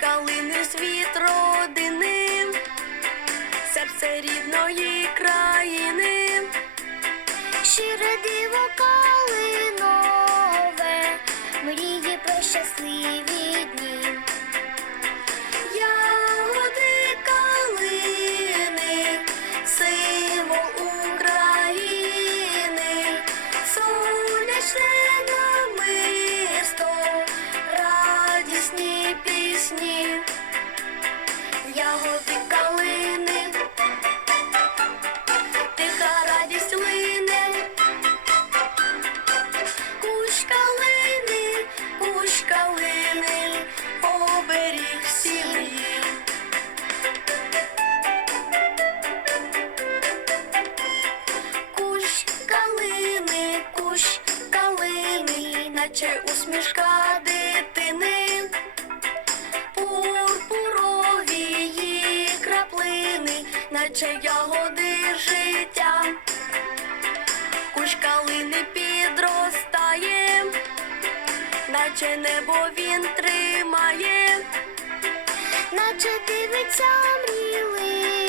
калини світ родини, серце рідної країни. Наче усмішка дитини, пурпурові краплини, наче ягоди життя. Кущ калини підростає, наче небо він тримає. наче дивиться мрійливо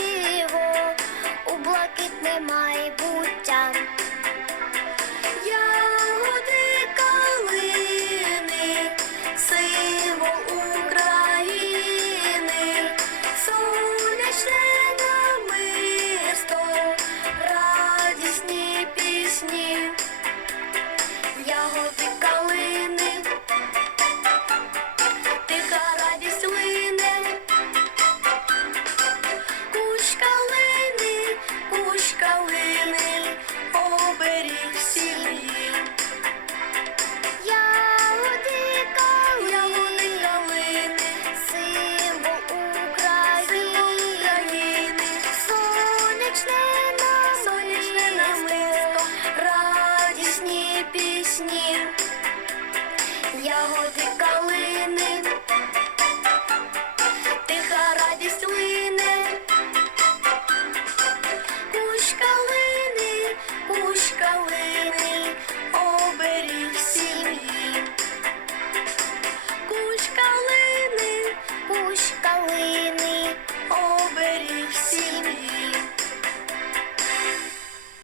Bye.